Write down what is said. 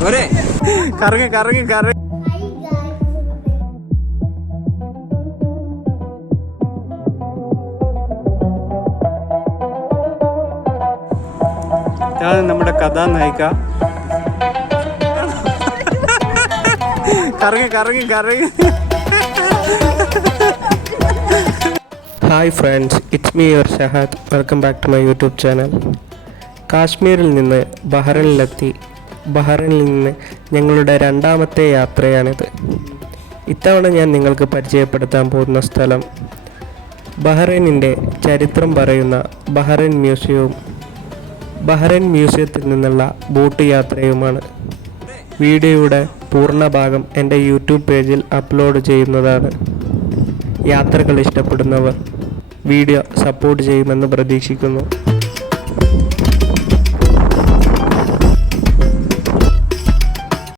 കറങ്ങി കറങ്ങി കറങ്ങി. ഇതാണ് നമ്മുടെ കഥാനായിക. കറങ്ങി കറങ്ങി കറങ്ങി. Hi friends, it's me your Shahad. Welcome back to my YouTube channel. കാശ്മീരിൽ നിന്ന് ബഹ്റൈനിലെത്തി. ബഹ്റൈനിൽ നിന്ന് ഞങ്ങളുടെ രണ്ടാമത്തെ യാത്രയാണിത്. ഇത്തവണ ഞാൻ നിങ്ങൾക്ക് പരിചയപ്പെടുത്താൻ പോകുന്ന സ്ഥലം ബഹ്റൈനിൻ്റെ ചരിത്രം പറയുന്ന ബഹ്റൈൻ മ്യൂസിയവും ബഹ്റൈൻ മ്യൂസിയത്തിൽ നിന്നുള്ള ബോട്ട് യാത്രയുമാണ്. വീഡിയോയുടെ പൂർണ്ണ ഭാഗം എൻ്റെ യൂട്യൂബ് പേജിൽ അപ്ലോഡ് ചെയ്യുന്നതാണ്. യാത്രകൾ ഇഷ്ടപ്പെടുന്നവർ വീഡിയോ സപ്പോർട്ട് ചെയ്യുമെന്ന് പ്രതീക്ഷിക്കുന്നു.